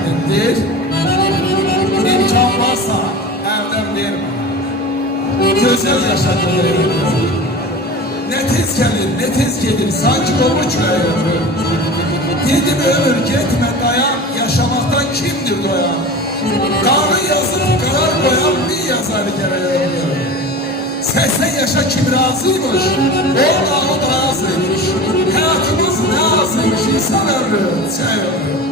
kendindir. İmkan varsa evden verme. Güzel yaşadığını. Ne tez gelir, ne tez gelir, sanki onu köye. Dedim ömür gitme dayan, yaşamaktan kimdir doyan? Dağını yazıp karar koyan bir yazar gereği. 80 yaşa kim razıymış, o dağı dayazıymış. Hayatımız ne azıymış, insan ömrü, şey ömrü.